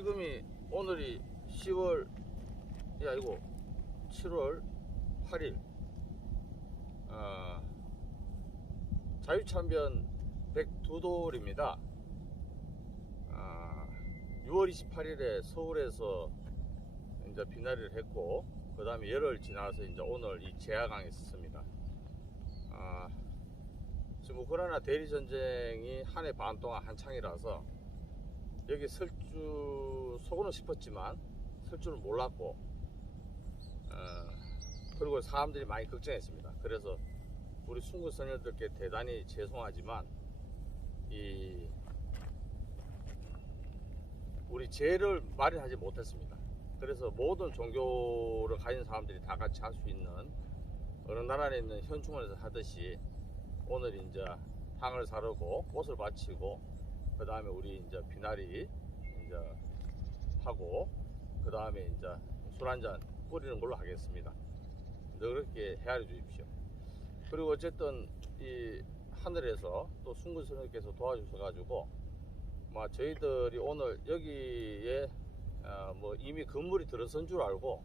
지금이 오늘이 10월이 아니고 7월 8일 자유참변 102돌입니다. 6월 28일에 서울에서 이제 비나리를 했고, 그 다음에 열흘 지나서 이제 오늘 이 제하강에 있었습니다. 지금 우크라이나 대리 전쟁이 한 해 반 동안 한창이라서 여기 설 줄 속으로는 싶었지만 설 줄은 몰랐고, 그리고 사람들이 많이 걱정했습니다. 그래서 우리 순구 선녀들께 대단히 죄송하지만 우리 제를 마련하지 못했습니다. 그래서 모든 종교를 가진 사람들이 다 같이 할 수 있는 어느 나라에 있는 현충원에서 하듯이 오늘 이제 향을 사르고 꽃을 바치고, 그 다음에 우리 이제 비나리 이제 하고, 그 다음에 이제 술 한잔 뿌리는 걸로 하겠습니다. 그렇게 헤아려 주십시오. 그리고 어쨌든 이 하늘에서 또 순구 선생님께서 도와주셔가지고 저희들이 오늘 여기에 뭐 이미 건물이 들어선 줄 알고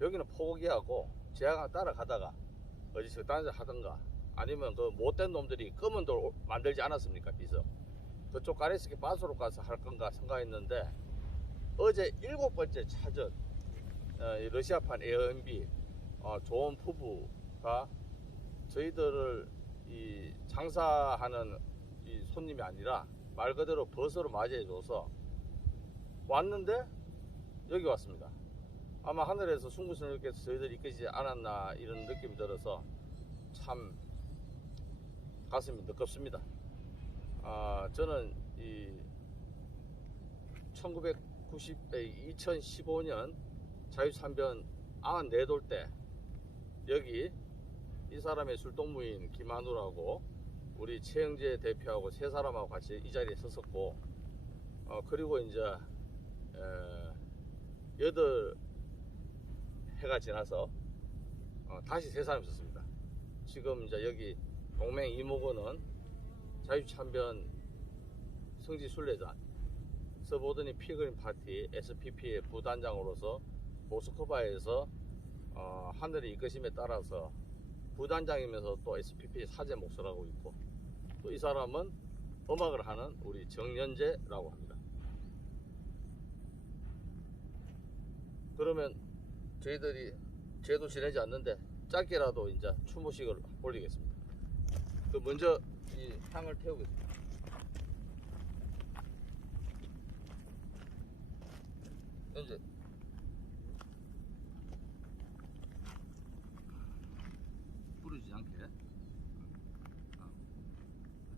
여기는 포기하고 제하강 따라가다가 어디서 딴 데 하던가, 아니면 그 못된 놈들이 검은 돌 만들지 않았습니까? 비서 그쪽 가레스키 바스로 가서 할 건가 생각했는데, 어제 7번째 찾은 러시아판 에어엠비 좋은 부부가 저희들을 이 장사하는 이 손님이 아니라 말 그대로 버스로 맞이해줘서 왔는데 여기 왔습니다. 아마 하늘에서 순구선생님께서 저희들이 이끄지 않았나 이런 느낌이 들어서 참 가슴이 뜨겁습니다. 저는 이 2015년 자유참변 94돌 때 여기 이 사람의 술동무인 김한우라고 우리 최영재 대표하고 세 사람하고 같이 이 자리에 섰었고, 그리고 이제 8해가 지나서 다시 세 사람이 섰습니다. 지금 이제 여기 동맹 이모고는 자유참변 성지순례단 서보드니 피그림 파티 SPP의 부단장으로서 모스크바에서 하늘의 이끄심에 따라서 부단장이면서 또 SPP 사제 목사를 하고 있고, 또 이 사람은 음악을 하는 우리 정연재라고 합니다. 그러면 저희들이 제도 지내지 않는데 짧게라도 이제 추모식을 올리겠습니다. 먼저 이 향을 태우겠습니다. 이제 부르지 않게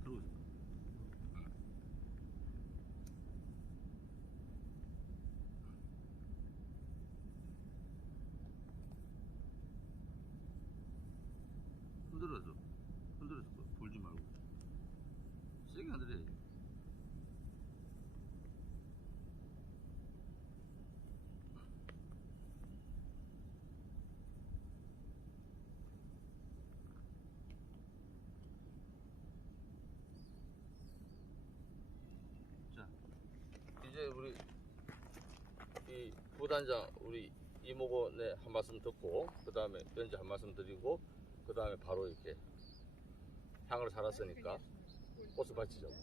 들어오세요. 흔들어서 불지 말고 세게 흔들어야지. 자, 이제 우리 이 부단장 우리 이모고네 한 말씀 듣고, 그 다음에 연재 한 말씀 드리고, 그 다음에 바로 이렇게 향을 살았으니까 꽃을 바치자고.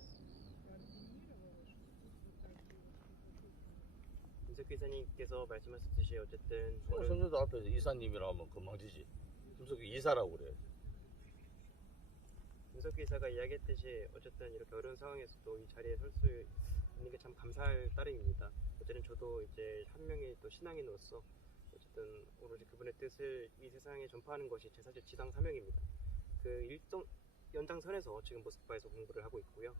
김석규 이사님께서 말씀하셨듯이 어쨌든 선조도 앞에서 이사님이라 하면 건방지지. 김석규 이사라고 그래. 김석규 이사가 이야기했듯이 어쨌든 이렇게 어려운 상황에서도 이 자리에 설 수 있는 게 참 감사할 따름입니다. 어쨌든 저도 이제 한 명의 또 신앙인으로서 어쨌든 오로지 그분의 뜻을 이 세상에 전파하는 것이 제 사실 지상 사명입니다. 그 일정 연장선에서 지금 모스크바에서 공부를 하고 있고요.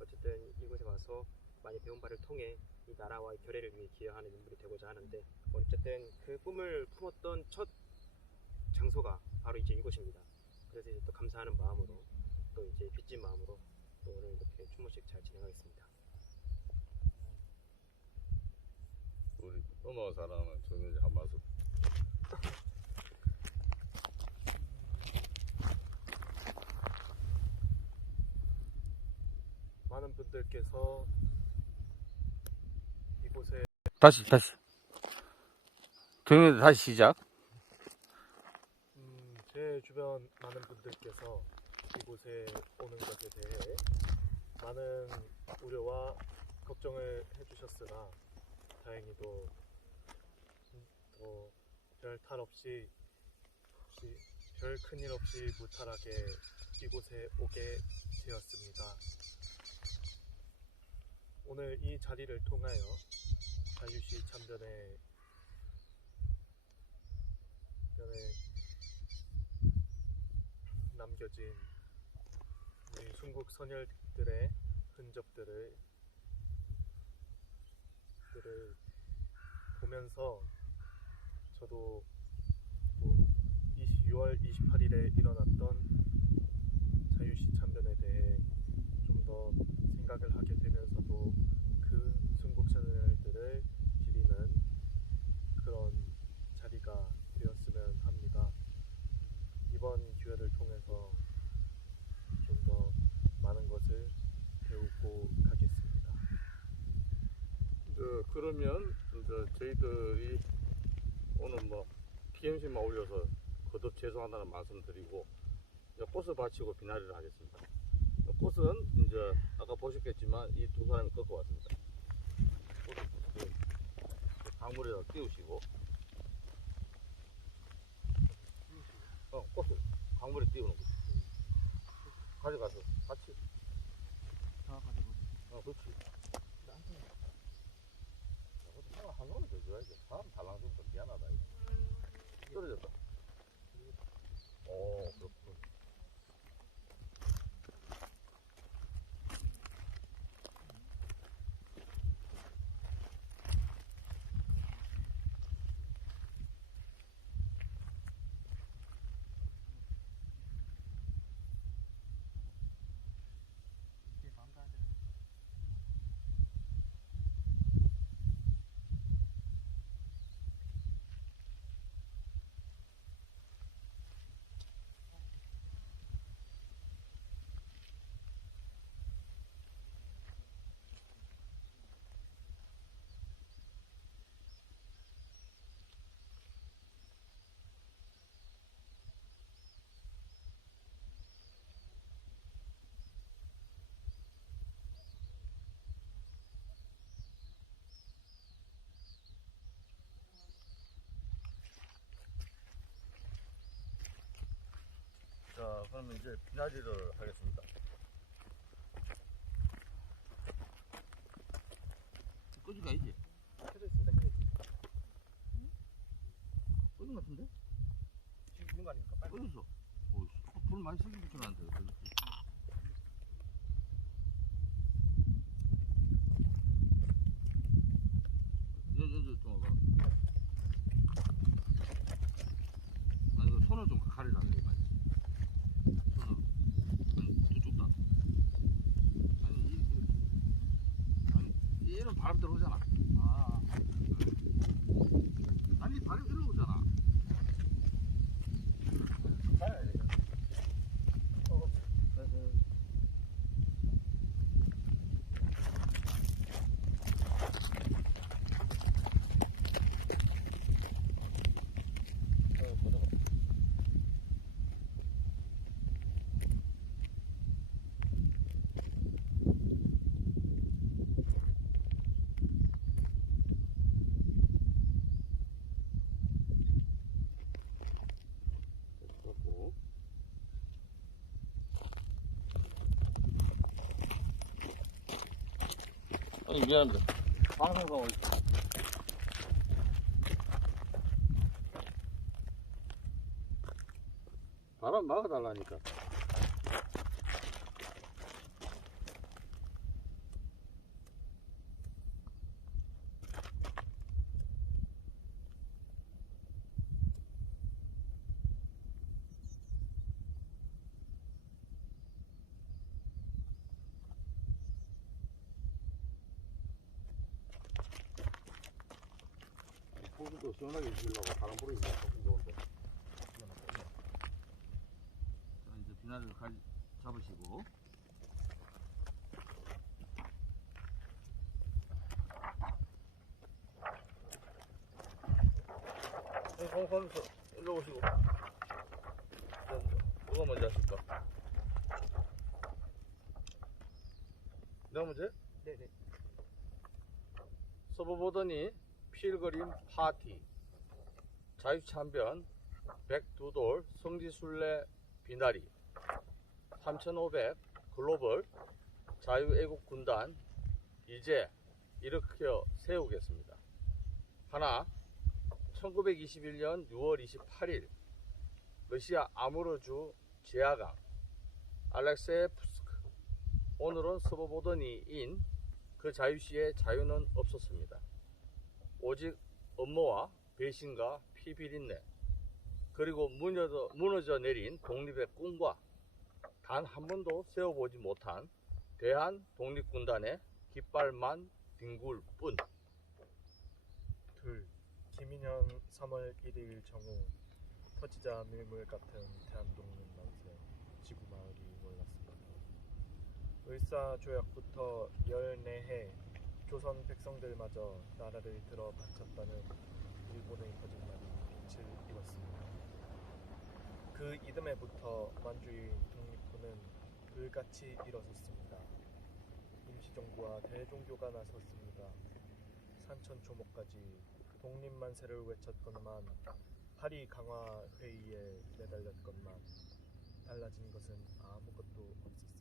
어쨌든 이곳에 와서 많이 배운 바를 통해 이 나라와 이 결의를 위해 기여하는 인물이 되고자 하는데, 어쨌든 그 꿈을 품었던 첫 장소가 바로 이제 이곳입니다. 그래서 이제 또 감사하는 마음으로, 또 이제 빚진 마음으로 또 오늘 이렇게 추모식 잘 진행하겠습니다. 우리 음악 사랑하는 정연재 한 말씀. 많은 분들께서 이곳에 다시. 동영이 다시 시작. 제 주변 많은 분들께서 이곳에 오는 것에 대해 많은 우려와 걱정을 해주셨으나 다행히도 별 탈 없이 별 큰일 없이 무탈하게 이곳에 오게 되었습니다. 오늘 이 자리를 통하여 자유시 참변에 남겨진 우리 순국 선열들의 흔적들을 보면서 저도 6월 28일에 일어났던 자유시 참변에 대해 좀 더 생각을 하게 되면서도 그 순국 선열들을 기리는 그런 자리가 되었으면 합니다. 이번 기회를 통해서 좀 더 많은 것을 배우고 가겠습니다. 그러면 저희들이 오늘 PMC만 올려서 거듭 죄송하다는 말씀 드리고 꽃을 바치고 비나리를 하겠습니다. 꽃은 이제 아까 보셨겠지만 이 두 사람이 꺾어 왔습니다. 꽃을 강물에다 띄우시고 꽃을 강물에 띄우는 거지. 가져가서 같이. 그렇지. 한 손을 더 줘야지. 사람 달랑 좀 미안하다. 떨어졌다. 그렇군. 자, 그러면 이제 비나리를 하겠습니다. 끄지 가야지. 켜져 있습니다. 끄는 것 같은데? 지금 있는 거 아닙니까? 빨리. 끄졌어. 불 많이 세게 붙여놨는데. 여기 좀 와봐. 아니, 손을 좀 가리라. 얘는 바람 들어오잖아. 아니, 바람 들어오잖아. 아니, 미안합니다. 방송 상황 있어. 바람 막아달라니까. 포수도 시원하게 주려고 바람 불어주면 조금 좋은데. 자, 이제 비나리를 잡으시고. 콩콩콩 일로 오시고. 누가 먼저 하실까? 내가 먼저? 네네. 서버보더니 필그림 파티 자유참변 백두돌 성지순례 비나리 3500 글로벌 자유애국군단 이제 일으켜 세우겠습니다. 하나 1921년 6월 28일 러시아 아무르주 제하강 알렉세예프스크 오늘은 서버보더니인 그 자유시의 자유는 없었습니다. 오직 음모와 배신과 피비린내 그리고 무너져 내린 독립의 꿈과 단 한 번도 세워보지 못한 대한 독립군단의 깃발만 뒹굴 뿐. 둘, 김인현 3월 1일 정오 터지자 밀물 같은 대한독립 만세 지구마을이 몰랐습니다. 을사조약부터 14해 조선 백성들마저 나라를 들어 바쳤다는 일본의 거짓말이 빛을 입었습니다. 그 이듬해부터 만주의 독립군은 불같이 일어섰습니다. 임시정부와 대종교가 나섰습니다. 산천초목까지 독립만세를 외쳤건만 파리 강화회의에 매달렸건만 달라진 것은 아무것도 없었습니다.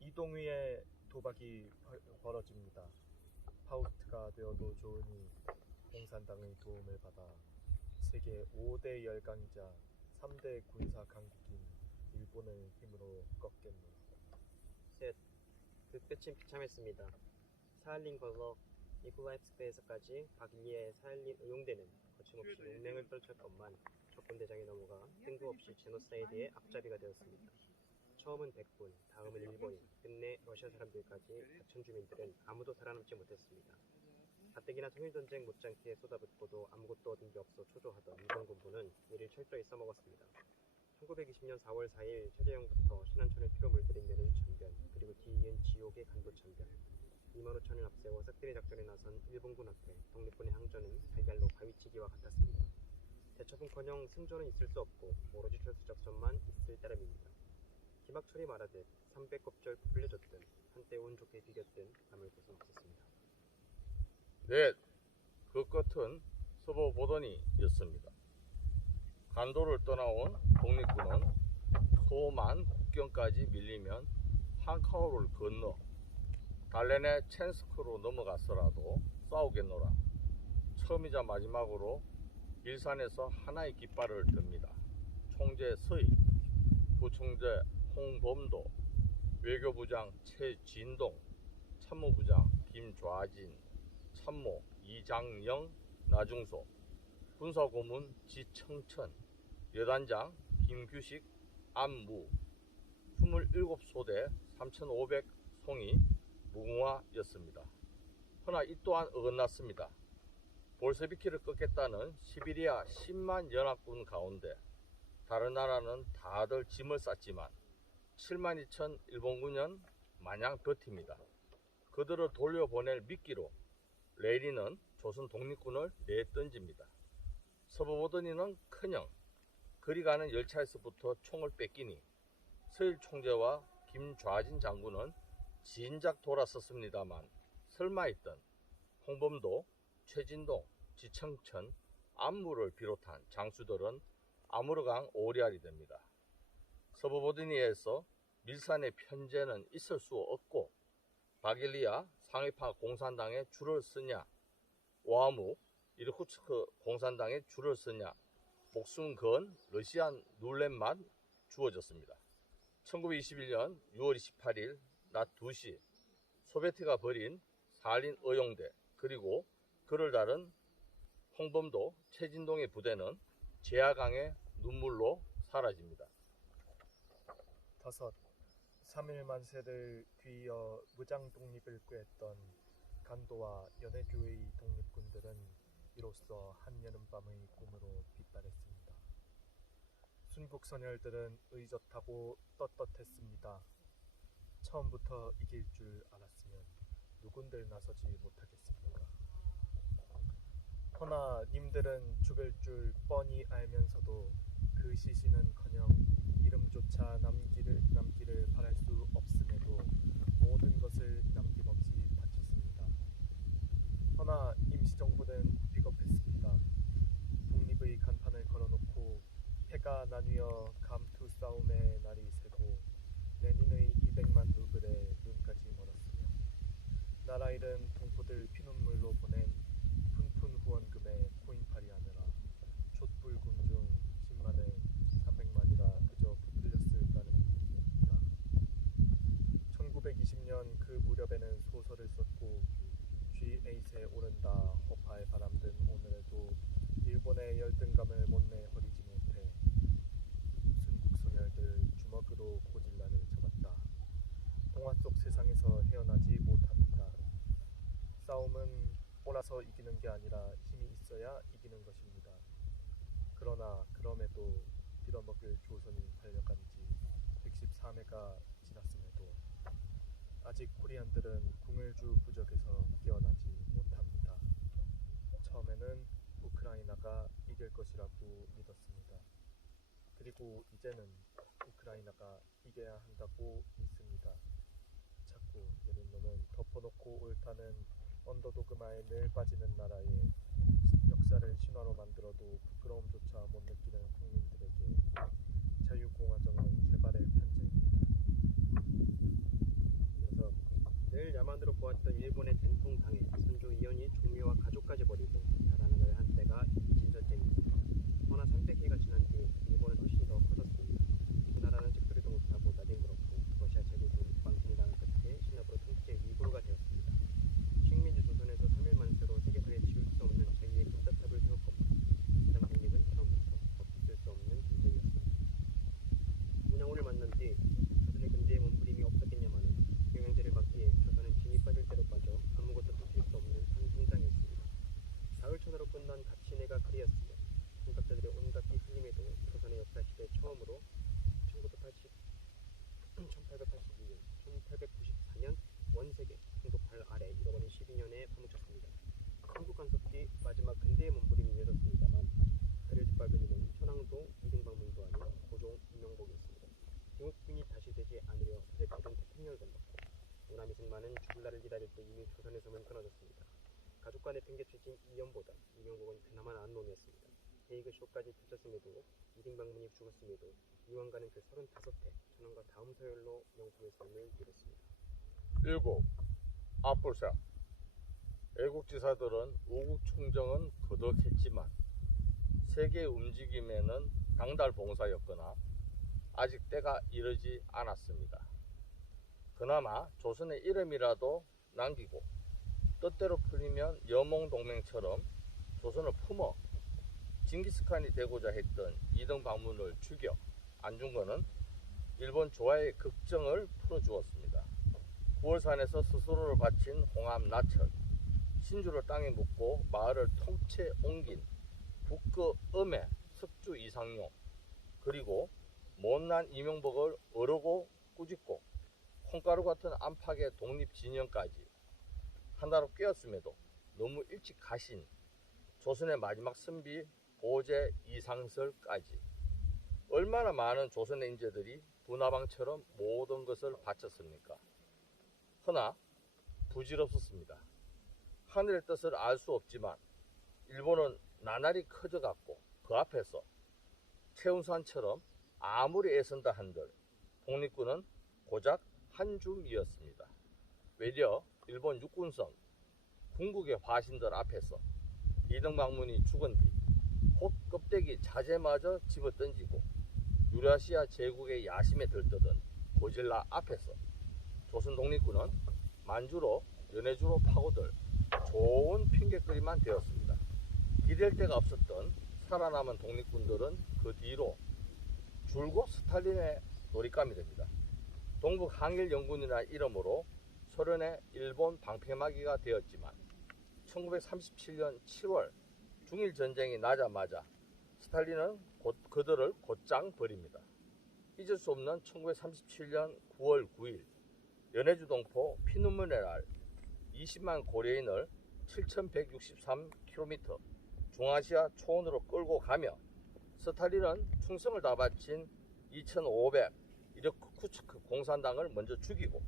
이동휘의 도박이 벌어집니다. 파우스트가 되어도 좋으니 공산당의 도움을 받아 세계 5대 열강이자 3대 군사 강국인 일본을 힘으로 꺾겠노라. 셋. 그 끝은 비참했습니다. 사할린 건너 니콜라이프스크에서까지 박일리의 사할린 의용대는 거침없이 용맹을 떨쳤건만 적군대장에 넘어가 뜬금없이 제노사이드의 앞잡이가 되었습니다. 처음은 백군, 다음은 일본인, 끝내 러시아 사람들까지 하천 주민들은 아무도 살아남지 못했습니다. 가뜩이나 통일전쟁 못지않게 쏟아붓고도 아무것도 얻은 게 없어 초조하던 일본 군부는 이를 철저히 써먹었습니다. 1920년 4월 4일 최재형부터 신안촌의 피로 물들인 며느리 참변, 그리고 뒤이은 지옥의 간도 참변, 2만 5천을 앞세워 싹쓸이 작전에 나선 일본군 앞에 독립군의 항전은 달걀로 바위치기와 같았습니다. 대처분커녕 승전은 있을 수 없고 오로지 철수 작전만 있을 따름입니다. 기막철이 말하듯 300겁절 부풀려졌든 한때 운 좋게 비겼든 남을 곳은 없었습니다. 넷, 그 끝은 서버보더니였습니다. 간도를 떠나온 독립군은 소만 국경까지 밀리면 한카오를 건너 달레네 첸스크로 넘어갔어라도 싸우겠노라. 처음이자 마지막으로 일산에서 하나의 깃발을 듭니다. 총재 서희, 부총재 홍범도, 외교부장 최진동, 참모부장 김좌진, 참모 이장영, 나중소, 군사고문 지청천, 여단장 김규식, 안무, 27소대 3,500송이 무궁화였습니다. 허나 이 또한 어긋났습니다. 볼세비키를 꺾겠다는 시베리아 10만 연합군 가운데 다른 나라는 다들 짐을 쌌지만 7만 2천 일본군은 마냥 버팁니다. 그들을 돌려보낼 미끼로 레니는 조선 독립군을 내던집니다. 서버보더니는커녕 그리 가는 열차에서부터 총을 뺏기니 서일 총재와 김좌진 장군은 진작 돌아섰습니다만 설마 했던 홍범도, 최진동, 지청천, 안무를 비롯한 장수들은 아무르강 오리알이 됩니다. 서버보더니에서 밀산의 편제는 있을 수 없고 바길리아 상해파 공산당에 줄을 서냐, 오아묵, 이르쿠츠크 공산당에 줄을 서냐, 목숨 건 러시안 룰렛만 주어졌습니다. 1921년 6월 28일 낮 2시 소베트가 벌인 사할린 의용대 그리고 그를 따른 홍범도, 최진동의 부대는 제하강의 눈물로 사라집니다. 다섯, 3일 만세를 뒤이어 무장 독립을 꾀했던 간도와 연해교의 독립군들은 이로써 한여름밤의 꿈으로 빛발했습니다. 순국선열들은 의젓하고 떳떳했습니다. 처음부터 이길 줄 알았으면 누군들 나서지 못하겠습니까? 허나 님들은 죽을 줄 뻔히 알면서도 그 시신은커녕 이름조차 남기를 바랄 수 없음에도 모든 것을 남김없이 바쳤습니다. 허나 임시정부는 비겁했습니다. 독립의 간판을 걸어놓고 패가 나뉘어 감투 싸움의 날이 새고 레닌의 200만 루블에 눈까지 멀었으며 나라 잃은 동포들 피눈물로 보낸 푼푼 후원금에 코인팔이 하느라 촛불궁 중 10만에 300만이라 그저 부풀렸을 따름입니다. 1920년 그 무렵에는 소설을 썼고 G8에 오른다 허파에 바람든 오늘에도 일본의 열등감을 못내 버리지 못해 순국 소멸들 주먹으로 고질라를 잡았다. 동화 속 세상에서 헤어나지 못합니다. 싸움은 옳아서 이기는 게 아니라 힘이 있어야 이기는 것입니다. 그러나 그럼에도 빌어먹을 조선이 달려간 지 114회가 지났음에도 아직 코리안들은 궁을주 부적에서 깨어나지 못합니다. 처음에는 우크라이나가 이길 것이라고 믿었습니다. 그리고 이제는 우크라이나가 이겨야 한다고 믿습니다. 자꾸 레닌놈은 덮어놓고 옳다는 언더도그마에 늘 빠지는 나라에 역사를 신화로 만들어도 부끄러움조차 못 느끼는 국민들에게 자유공화정은 개발의 편제입니다. 그래서 늘 야만으로 보았던 일본의 된통당에 선조 이연이 종묘와 가족까지 버리고 달아나갈 한때가 임진전쟁이었습니다. 허나 300기가 지난 뒤 일본은 훨씬 더 커졌습니다. 그 나라는 집거리도 못하고 나딘 그렇고 러시아 제국은 왕진이 당한 끝에 신압으로 통치의 위구르가 되었습니다. 식민지 조선에서 3일 만세로 세계사에 지울 수 없는 제2의 금사탑을 세웠건만 세상 독립은 처음부터 덮을 수 없는 전쟁이었습니다. 문양호를 만난 뒤 조선의 근대의 몸부림이 없었겠냐마는 영양제를 막기에 조선은 진이 빠질 대로 빠져 아무것도 덮을 수 없는 한 성장이었습니다. 사흘천하로 끝난 갑신해가 그리였으며 hun갑자들의 온갖 피 흘림에도 조선의 역사시대 처음으로 1882년, 1894년 원세계 총독발 아래 잃어버린 12년에 파묻혔습니다. 한국 간섭기 마지막 근대의 몸부림이 이어졌습니다만 그를 짓밟은 이는 천황도 이등방문도 아닌 고종 이명복이었습니다. 중국군이 다시 되지 않으려 서색거든 태평양을 건넜고 오남이 승만은 죽을 날을 기다릴 때 이미 조선에서는 끊어졌습니다. 가족 간에 팽개쳐진 이연보다 이명복은 그나마 나은 놈이었습니다. 헤이그 쇼까지 펼쳤음에도 이등방문이 죽었음에도 이왕가는 그 35회 천황과 다음 서열로 명품의 삶을 이뤘습니다. 7. 앞불사. 애국지사들은 우국 충정은 거듭했지만 세계 움직임에는 강달봉사였거나 아직 때가 이르지 않았습니다. 그나마 조선의 이름이라도 남기고 뜻대로 풀리면 여몽동맹처럼 조선을 품어 징기스칸이 되고자 했던 이등방문을 죽여 안준 거는 일본 조화의 걱정을 풀어주었습니다. 9월산에서 스스로를 바친 홍암 나철, 신주를 땅에 묻고 마을을 통째 옮긴 북끄음의 석주 이상용, 그리고 못난 이명복을 어르고 꾸짖고 콩가루 같은 안팎의 독립진영까지 한나로 깨었음에도 너무 일찍 가신 조선의 마지막 선비 보제 이상설까지 얼마나 많은 조선의 인재들이 분화방처럼 모든 것을 바쳤습니까? 허나 부질없었습니다. 하늘의 뜻을 알 수 없지만 일본은 나날이 커져갔고 그 앞에서 최운산처럼 아무리 애쓴다 한들 독립군은 고작 한 줌이었습니다. 외려 일본 육군성 궁극의 화신들 앞에서 이등방문이 죽은 뒤 곧 껍데기 자재마저 집어던지고 유라시아 제국의 야심에 들떠든 고질라 앞에서 조선 독립군은 만주로 연해주로 파고들 좋은 핑계거리만 되었습니다. 기댈 데가 없었던 살아남은 독립군들은 그 뒤로 줄곧 스탈린의 놀잇감이 됩니다. 동북 항일연군이라는 이름으로 소련의 일본 방패막이가 되었지만 1937년 7월 중일전쟁이 나자마자 스탈린은 그들을 곧장 버립니다. 잊을 수 없는 1937년 9월 9일 연해주 동포 피눈물의 날 20만 고려인을 7163km 중아시아 초원으로 끌고 가며 스탈린은 충성을 다 바친 2500 이르쿠츠크 공산당을 먼저 죽이고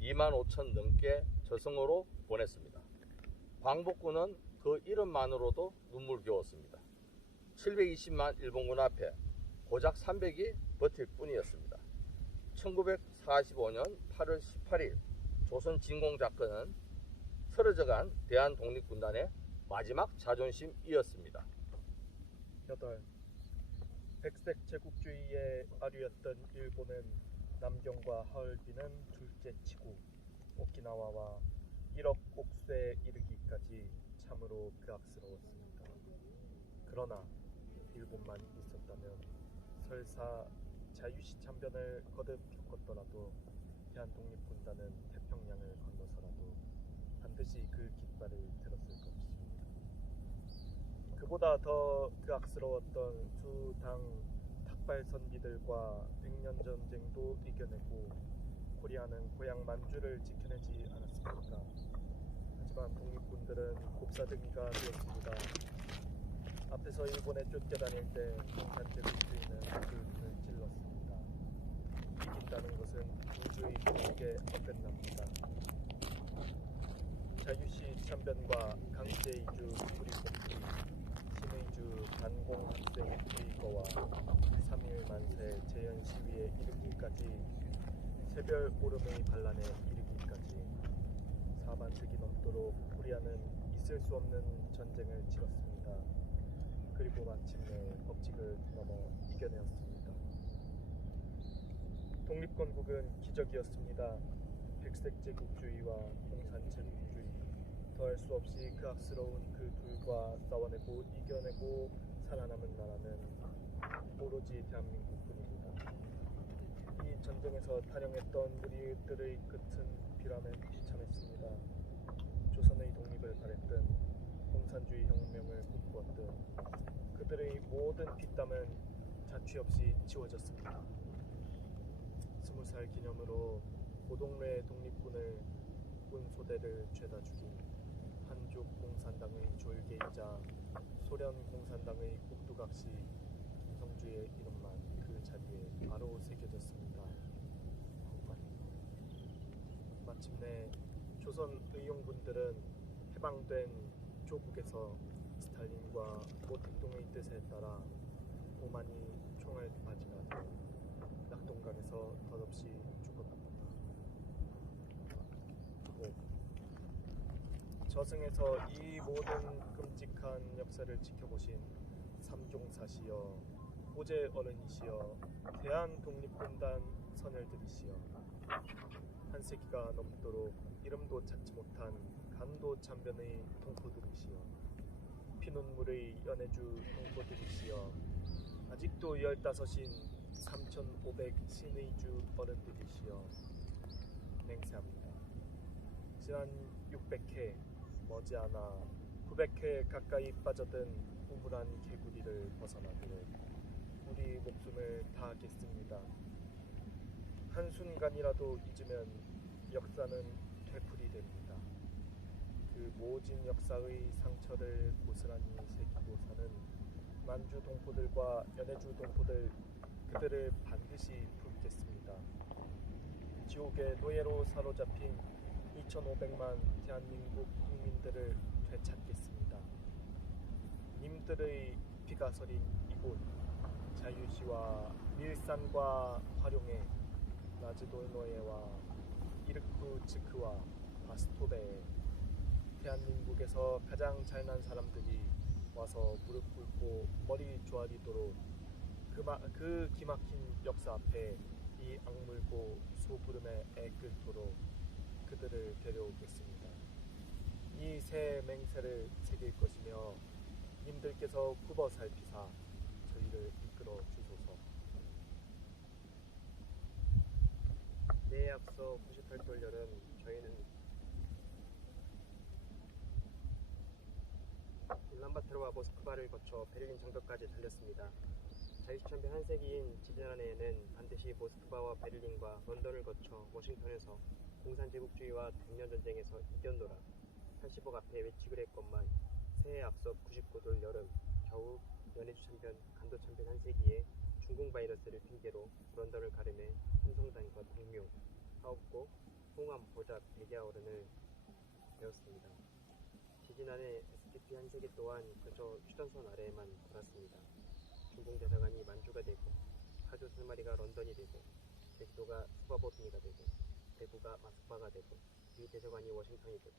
2만 5천 넘게 저승으로 보냈습니다. 광복군은 그 이름만으로도 눈물겨웠습니다. 720만 일본군 앞에 고작 300이 버틸 뿐이었습니다. 1945년 8월 18일 조선 진공작전은 쓰러져간 대한독립군단의 마지막 자존심이었습니다. 8. 백색 제국주의의 아류였던 일본은 남경과 하얼빈은 둘째치고 오키나와와 1억 옥수에 이르기까지 참으로 극악스러웠습니다. 그러나 일본만 있었다면 설사 자유시 참변을 거듭 겪었더라도 대한독립군단은 태평양을 건너서라도 반드시 그 깃발을 들었을 것입니다. 그보다 더 극악스러웠던 수당 탁발 선비들과 백년전쟁도 이겨내고 코리아는 고향 만주를 지켜내지 않았습니까? 하지만 독립군들은 곱사등이가 되었습니다. 앞에서 일본에 쫓겨다닐 때 공산제국주의는 그 눈을 찔렀습니다. 이긴다는 것은 우주의 공익에 어긋납니다. 자유시 참변과 강제이주 우리복귀 신의주 반공학생 주의거와 3일 만세 재현 시위에 이르기까지 새별 오름의 반란에 이르기까지 4반세기 넘도록 코리아는 있을 수 없는 전쟁을 치렀습니다. 그리고 마침내 법칙을 넘어 이겨내었습니다. 독립건국은 기적이었습니다. 백색 제국주의와 공산 제국주의 더할 수 없이 극악스러운 그 둘과 싸워내고 이겨내고 살아남은 나라는 오로지 대한민국뿐입니다. 이 전쟁에서 탄영했던 우리들의 끝은 비람에 비참했습니다. 조선의 독립을 바랬던 공산주의 혁명을 꿈꾸었던 그들의 모든 피땀은 자취 없이 지워졌습니다. 20살 기념으로 고동래 독립군을 군소대를 죄다 죽인 한족 공산당의 졸개이자 소련 공산당의 꼭두각시 김성주의 이름만 그 자리에 바로 새겨졌습니다. 마침내 조선 의용군들은 해방된 조국에서 스탈린과 모택동의 뜻에 따라 오만이 총알 바지가 되어 낙동강에서 덧없이 죽어갑니다. 저승에서 이 모든 끔찍한 역사를 지켜보신 삼종사시여, 호재 어른이시여, 대한독립군단 선열들이시여, 한 세기가 넘도록 이름도 찾지 못한 간도 참변의 동포들이시여, 피눈물의 연해주 동포들이시여, 아직도 15인 3,500 신의주 어른들이시여, 맹세합니다. 지난 600회 머지않아 900회 가까이 빠져든 우물한 개구리를 벗어나도록 우리 목숨을 다하겠습니다. 한순간이라도 잊으면 역사는 되풀이 됩니다. 그 모진 역사의 상처를 고스란히 새기고 사는 만주 동포들과 연해주 동포들, 그들을 반드시 품겠습니다. 지옥의 노예로 사로잡힌 2,500만 대한민국 국민들을 되찾겠습니다. 님들의 피가 서린 이곳 자유시와 밀산과 화룡에 나즈돌노에와 이르쿠츠크와 바스토베에 대한민국에서 가장 잘난 사람들이 와서 무릎 꿇고 머리 조아리도록 그 기막힌 역사 앞에 이 악물고 소구름에 애끓도록 그들을 데려오겠습니다. 이 새 맹세를 새길 것이며 님들께서 굽어 살피사 저희를 이끌어 주소서. 네, 앞서 98돌열은 저희는 울란바토르와 모스크바를 거쳐 베를린 장벽까지 달렸습니다. 자유시참변 한 세기인 지지난해에는 반드시 모스크바와 베를린과 런던을 거쳐 워싱턴에서 공산제국주의와 백년전쟁에서 이겼노라 80억 앞에 외치기로 했건만 새해 앞서 99돌 여름 겨우 연해주 참변, 간도 참변 한세기에 중공 바이러스를 핑계로 런던을 가름해 삼성단과 동묘, 사업고, 홍암, 보잡, 백야 어른을 배웠습니다. 지지난해 SPP 한세기 또한 그저 휴전선 아래에만 돌았습니다. 중공 대사관이 만주가 되고, 파주 살마리가 런던이 되고, 제주도가 수바보든이가 되고, 대구가 마스바가 되고, 미 대사관이 워싱턴이 되고,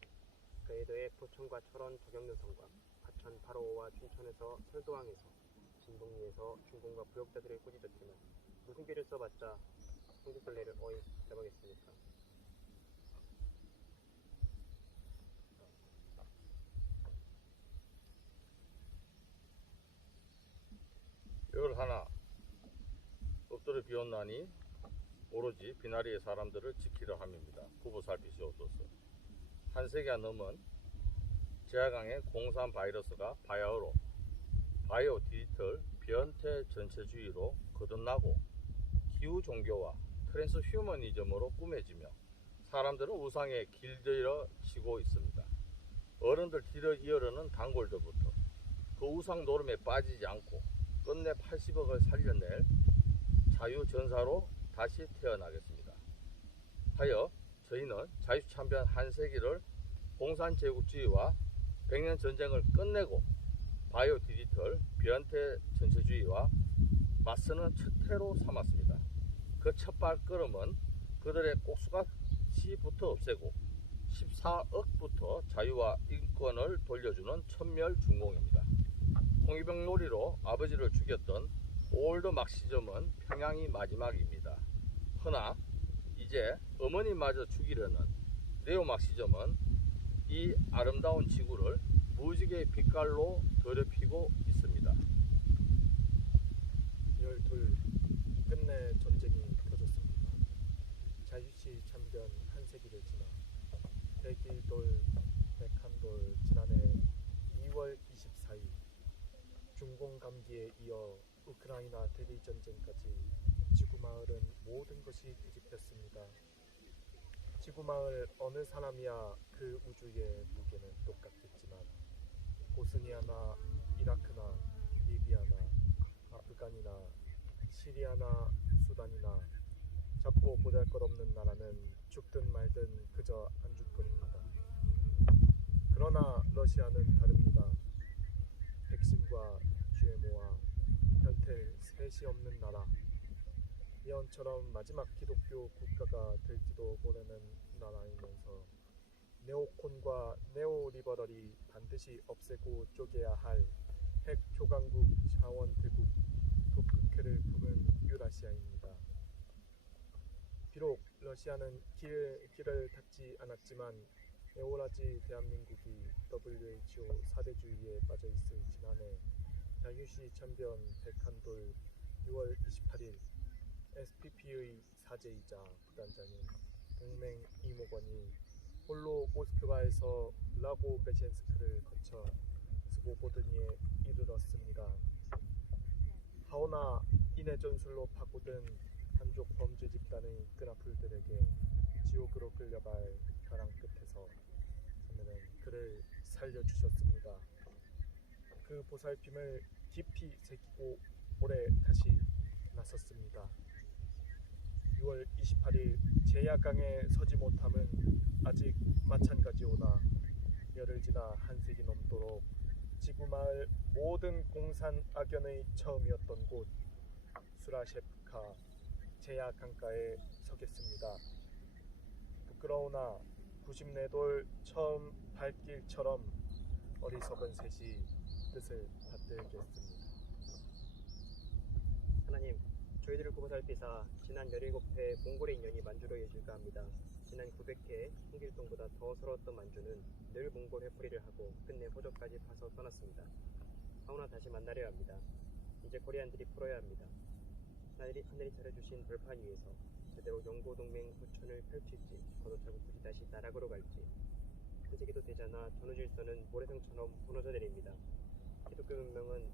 그에 더해 포천과 철원 덕영유성과 과천 바로오와 춘천에서 설도항에서 진동리에서 중공과 부역자들을 꾸짖었지만 무슨 길을 써봤자 성주벌레를 어이 잡아겠습니까? 열 하나 엎드려 비었나니 오로지 비나리의 사람들을 지키려 함입니다. 부부 살피시옵소서. 한 세기가 넘은 제하강의 공산 바이러스가 바야흐로 바이오 디지털 변태 전체주의로 거듭나고 기후 종교와 트랜스 휴머니즘으로 꾸며지며 사람들은 우상에 길들여지고 있습니다. 어른들 뒤를 이어르는 단골들부터 그 우상 노름에 빠지지 않고 끝내 80억을 살려낼 자유전사로 다시 태어나겠습니다. 하여 저희는 자유참변 한세기를 공산제국주의와 백년 전쟁을 끝내고 바이오 디지털 변태 전체주의와 맞서는 첫 해로 삼았습니다. 그 첫 발걸음은 그들의 꼭수같이부터 없애고 14억부터 자유와 인권을 돌려주는 천멸중공입니다. 홍위병놀이로 아버지를 죽였던 올드 막시즘은 평양이 마지막입니다. 허나 이제 어머니마저 죽이려는 네오 막시즘은 이 아름다운 지구를 무지개의 빛깔로 더럽히고 있습니다. 열둘 끝내 전쟁이 터졌습니다. 자유시 참변 한 세기를 지나 백일돌, 백한돌 지난해 2월 24일 중공 감기에 이어 우크라이나 대리 전쟁까지 지구마을은 모든 것이 뒤집혔습니다. 지구마을 어느 사람이야 그 우주의 무게는 똑같겠지만 보스니아나 이라크나 리비아나 아프간이나 시리아나 수단이나 잡고 보잘것없는 나라는 죽든 말든 그저 안주거리입니다. 그러나 러시아는 다릅니다. 백신과 GMO와 변태 셋이 없는 나라, 예언처럼 마지막 기독교 국가가 될지도 모르는 나라이면서 네오콘과 네오리버럴이 반드시 없애고 쪼개야 할 핵 초강국 샤원 대국 독극회를 품은 유라시아입니다. 비록 러시아는 길을 닫지 않았지만 에오라지 대한민국이 WHO 4대주의에 빠져있을 지난해 자유시 참변 백한돌 6월 28일 SPP의 사제이자 부단장인 동맹 이모건이 홀로 모스크바에서 블라고베젠스크를 거쳐 스보보드니에 이르렀습니다. 하오나 인해 전술로 파고든 한족 범죄 집단의 끈아풀들에게 지옥으로 끌려갈 벼랑 끝에서 오늘은 그를 살려주셨습니다. 그 보살핌을 깊이 새기고 올해 다시 나섰습니다. 6월 28일 제야강에 서지 못함은 아직 마찬가지오나 열흘 지나 한 세기 넘도록 지구마을 모든 공산 악연의 처음이었던 곳 수라셰프카 제야강가에 서겠습니다. 부끄러우나 94돌 처음 발길처럼 어리석은 셋이 뜻을 받들겠습니다. 하나님, 저희들을 보살피사 지난 17회 몽골의 인연이 만주로 이어질까 합니다. 지난 900회 홍길동보다 더 서러웠던 만주는 늘 몽골 회포리를 하고 끝내 호적까지 파서 떠났습니다. 하오나 다시 만나려 합니다. 이제 코리안들이 풀어야 합니다. 하늘이 차려주신 벌판 위에서 제대로 영고동맹 후천을 펼칠지 걷어차고 굳이 다시 나락으로 갈지 한세기도 되잖아 전우질서는 모래성처럼 무너져 내립니다. 기독교 문명은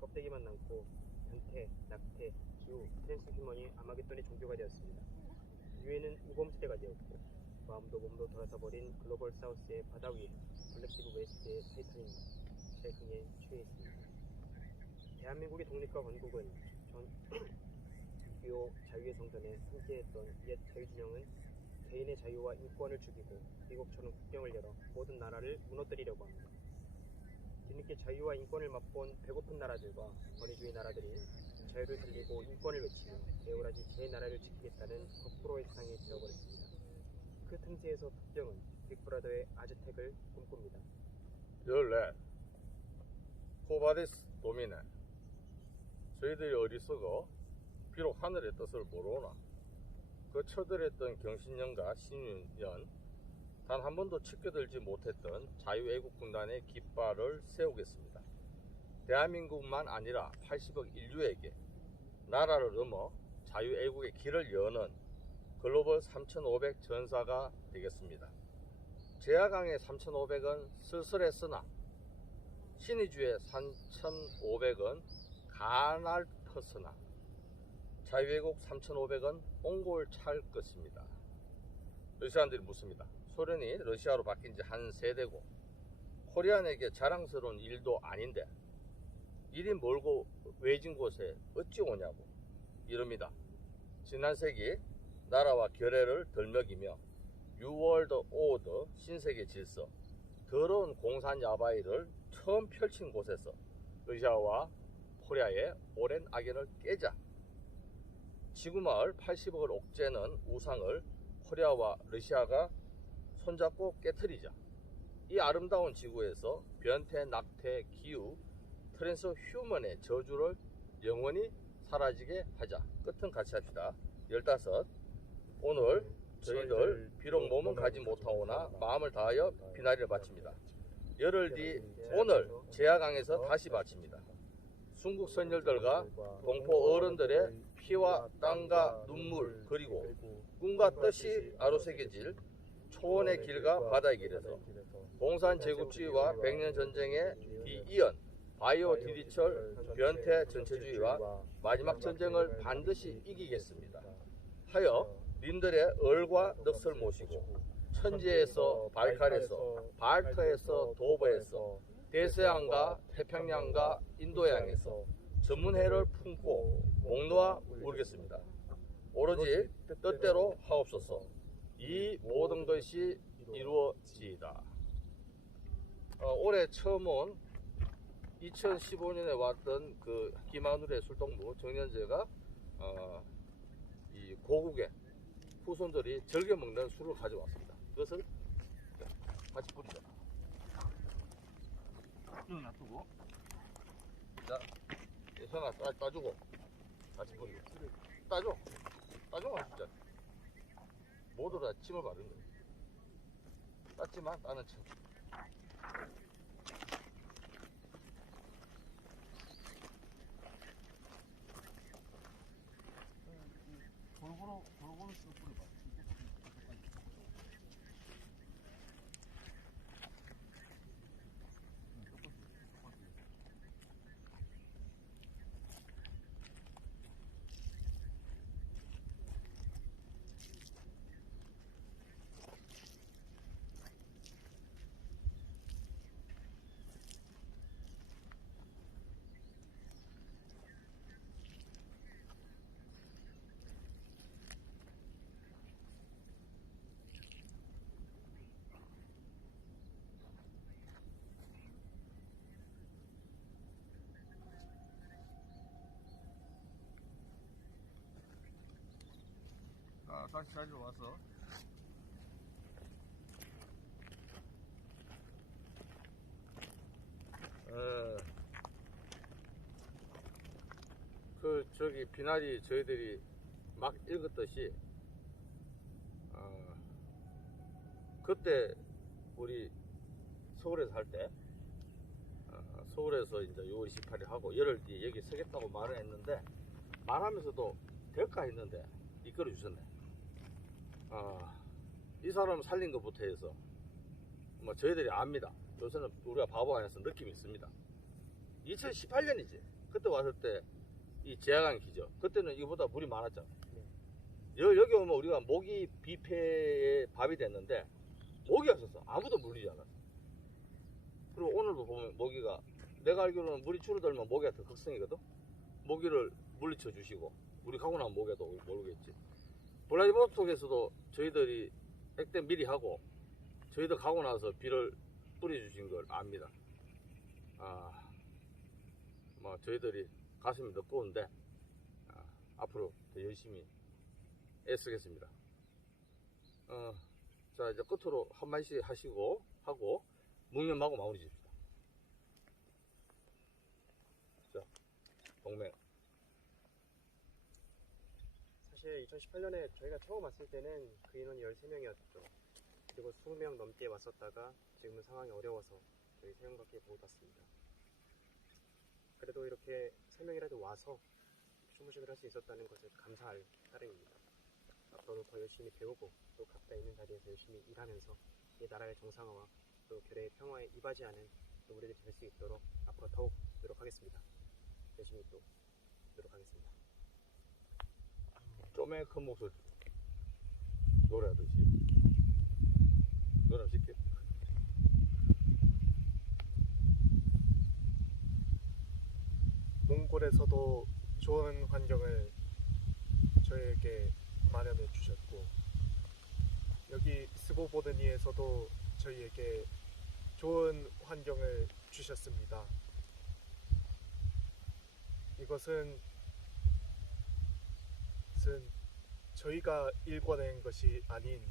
껍데기만 남고 변태, 낙태, 기후, 트랜스휴머니, 아마겟돈의 종교가 되었습니다. 유엔은 우범시대가 되었고 마음도 몸도 돌아서 버린 글로벌 사우스의 바다 위에 콜렉티브 웨스트의 타이탄입니다. 재흥에 취해 있습니다. 대한민국의 독립과 건국은 전 주요 자유의 성전에 함께했던 옛 자유진영은 개인의 자유와 인권을 죽이고 미국처럼 국경을 열어 모든 나라를 무너뜨리려고 합니다. 뒤늦게 자유와 인권을 맛본 배고픈 나라들과 권위주의 나라들이 자유를 살리고 인권을 외치며 에오라지 제 나라를 지키겠다는 거꾸로의 세상이 되어버렸습니다. 그 틈새에서 북경은 빅브라더의 아즈텍을 꿈꿉니다. 14. 코바디스 도미네. 저희들이 어리석어 비록 하늘의 뜻을 모르나 그 처들했던 경신년과 신윤년 단 한 번도 치켜들지 못했던 자유애국 군단의 깃발을 세우겠습니다. 대한민국만 아니라 80억 인류에게 나라를 넘어 자유애국의 길을 여는 글로벌 3500 전사가 되겠습니다. 제야강의 3500은 쓸쓸했으나 신의주의 3500은 가날텄으나 자유애국 3500은 옹골찰 것입니다. 러시아인들이 묻습니다. 소련이 러시아로 바뀐 지 한 세대고 코리안에게 자랑스러운 일도 아닌데 이리 멀고 외진 곳에 어찌 오냐고 이럽니다. 지난 세기 나라와 결의를 덜 먹이며 뉴월드 오더 신세계 질서 더러운 공산 야바이를 처음 펼친 곳에서 러시아와 코리아의 오랜 악연을 깨자 지구마을 80억을 옥죄는 우상을 코리아와 러시아가 손잡고 깨트리자 이 아름다운 지구에서 변태, 낙태, 기후, 트랜스 휴먼의 저주를 영원히 사라지게 하자. 끝은 같이 합시다. 15. 오늘 저희들 비록 몸은 가지 못하오나 마음을 다하여 비나리를 바칩니다. 열흘 뒤 오늘 제야강에서 다시 바칩니다. 순국 선열들과 동포 어른들의 피와 땀과 눈물 그리고 꿈과 뜻이 아로새겨질 초원의 길과 바다의 길에서 공산 제국주의와 백년전쟁에 뒤이은 바이오 디지털 변태 전체주의와 마지막 전쟁을 반드시 이기겠습니다. 하여 님들의 얼과 넋을 모시고 천지에서 발칼에서 발터에서 도버에서 대서양과 태평양과 인도양에서 전문해를 품고 목놓아 울겠습니다. 오로지 뜻대로 하옵소서. 이 모든 것이 이루어지이다. 올해 처음 온 2015년에 왔던 그 김하늘의 술동무 정년제가 이 고국의 후손들이 즐겨 먹는 술을 가져왔습니다. 그것을 같이 뿌리자. 이거 놔두고, 자, 현아 따주고 같이 뿌리고, 따줘 진짜. 모두 다 침을 바른 거예요. 땄지만 따는 침. 골고루 쓱 뿌려봐. 다시 자리로 와서 저기 비나리 저희들이 막 읽었듯이 그때 우리 서울에서 할 때 서울에서 이제 6월 28일 하고 열흘 뒤에 여기 서겠다고 말을 했는데 말하면서도 될까 했는데 이끌어 주셨네. 이 사람 살린 것부터 해서 뭐 저희들이 압니다. 요새는 우리가 바보 아니어서 느낌이 있습니다. 2018년이지. 그때 왔을 때 이 제야강 기죠. 그때는 이거보다 물이 많았잖아. 여기 오면 우리가 모기 비폐에 밥이 됐는데 모기가 없었어. 아무도 물리지 않았어. 그리고 오늘도 보면 모기가 내가 알기로는 물이 줄어들면 모기가 더 극성이거든. 모기를 물리쳐 주시고 우리 가고 나면 모기도 모르겠지. 블라디보스톡에서도 저희들이 액땜 미리 하고 저희들 가고 나서 비를 뿌려주신 걸 압니다. 뭐 저희들이 가슴이 뜨거운데 앞으로 더 열심히 애쓰겠습니다. 자, 이제 끝으로 한 마디씩 하고 묵념하고 마무리 짓습니다. 자, 동맹. 사실 2018년에 저희가 처음 왔을 때는 그 인원이 13명이었죠. 그리고 20명 넘게 왔었다가 지금은 상황이 어려워서 저희 3명밖에 못 왔습니다. 그래도 이렇게 3명이라도 와서 추모식을 할 수 있었다는 것을 감사할 따름입니다. 앞으로도 더 열심히 배우고 또 각자 있는 자리에서 열심히 일하면서 이 나라의 정상화와 또 교회의 평화에 이바지하는 또 우리들이 될 수 있도록 앞으로 더욱 노력하겠습니다. 열심히 또 노력하겠습니다. 좀의 큰 목소리 노래하듯이 노래 시켜. 몽골에서도 좋은 환경을 저에게 마련해 주셨고 여기 스보보드니에서도 저희에게 좋은 환경을 주셨습니다. 이것은 저희가 일궈낸 것이 아닌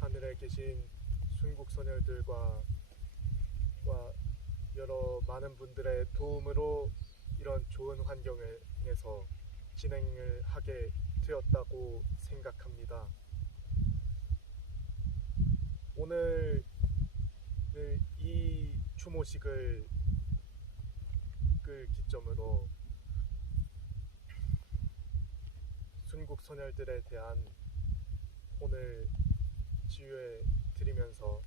하늘에 계신 순국 선열들과 여러 많은 분들의 도움으로 이런 좋은 환경에서 진행을 하게 되었다고 생각합니다. 오늘 이 추모식을 기점으로 순국 선열들에 대한 혼을 치유해 드리면서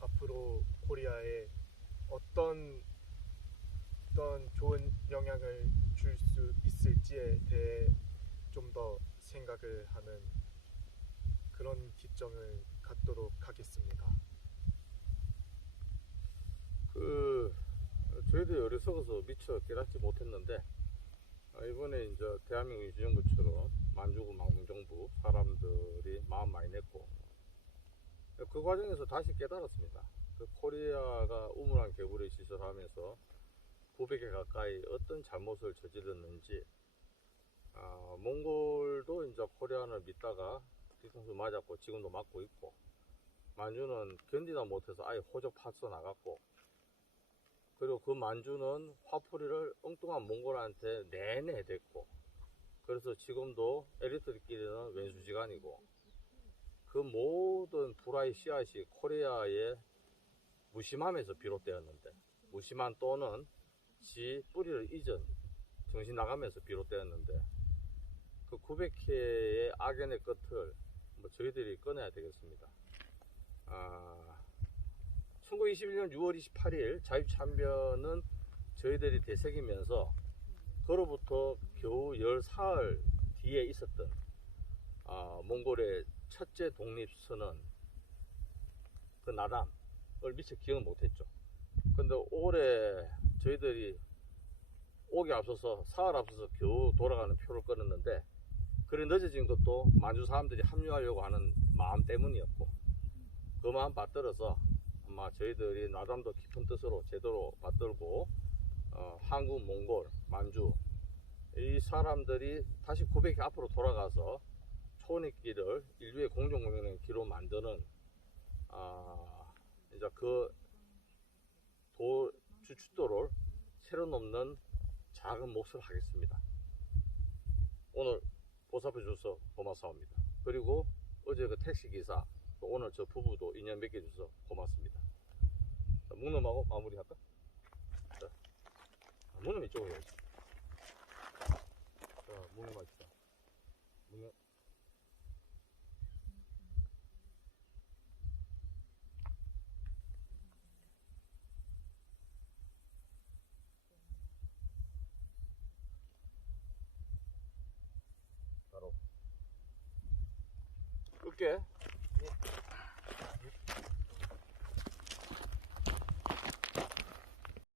앞으로 코리아에 어떤 좋은 영향을 줄 수 있을지에 대해 좀 더 생각을 하는 그런 기점을 갖도록 하겠습니다. 저희도 어리석어서 미처 깨닫지 못했는데 이번에 이제 대한민국 민주정부처럼 만주구 망명정부 사람들이 마음 많이 냈고 그 과정에서 다시 깨달았습니다. 그 코리아가 우물안 개구리 시설하면서 900개 가까이 어떤 잘못을 저질렀는지 몽골도 이제 코리안을 믿다가 뒤통수 맞았고 지금도 맞고 있고 만주는 견디다 못해서 아예 호적 파서 나갔고 그리고 그 만주는 화풀이를 엉뚱한 몽골한테 내내 됐고 그래서 지금도 엘리트들끼리는 왼수지간이고 그 모든 불화의 씨앗이 코리아의 무심함에서 비롯되었는데 무심한 또는 지 뿌리를 잊은 정신 나가면서 비롯되었는데 그 900회의 악연의 끝을 저희들이 꺼내야 되겠습니다. 1921년 6월 28일 자유참변은 저희들이 되새기면서 그로부터 겨우 14일 뒤에 있었던 몽골의 첫째 독립선언 그 나담을 미처 기억을 못했죠. 근데 올해 저희들이 오기 앞서서 사흘 앞서서 겨우 돌아가는 표를 끊었는데 그리 늦어진 것도 만주 사람들이 합류하려고 하는 마음 때문이었고 그 마음 받들어서 아마 저희들이 나담도 깊은 뜻으로 제대로 받들고 한국, 몽골, 만주 이 사람들이 다시 900회 앞으로 돌아가서 초원의 인류의 공동공연의 길로 만드는 이제 그 주춧돌을 새로 넘는 작은 몫을 하겠습니다. 오늘 보살펴 주셔서 고맙사옵니다. 그리고 어제 그 택시기사 또 오늘 저 부부도 인연 맺게 해주셔서 고맙습니다. 자, 묵념하고 마무리할까? 자, 묵념 이쪽으로 해야지. 자, 묵념합시다. 묵념. 바로 끌게. 네.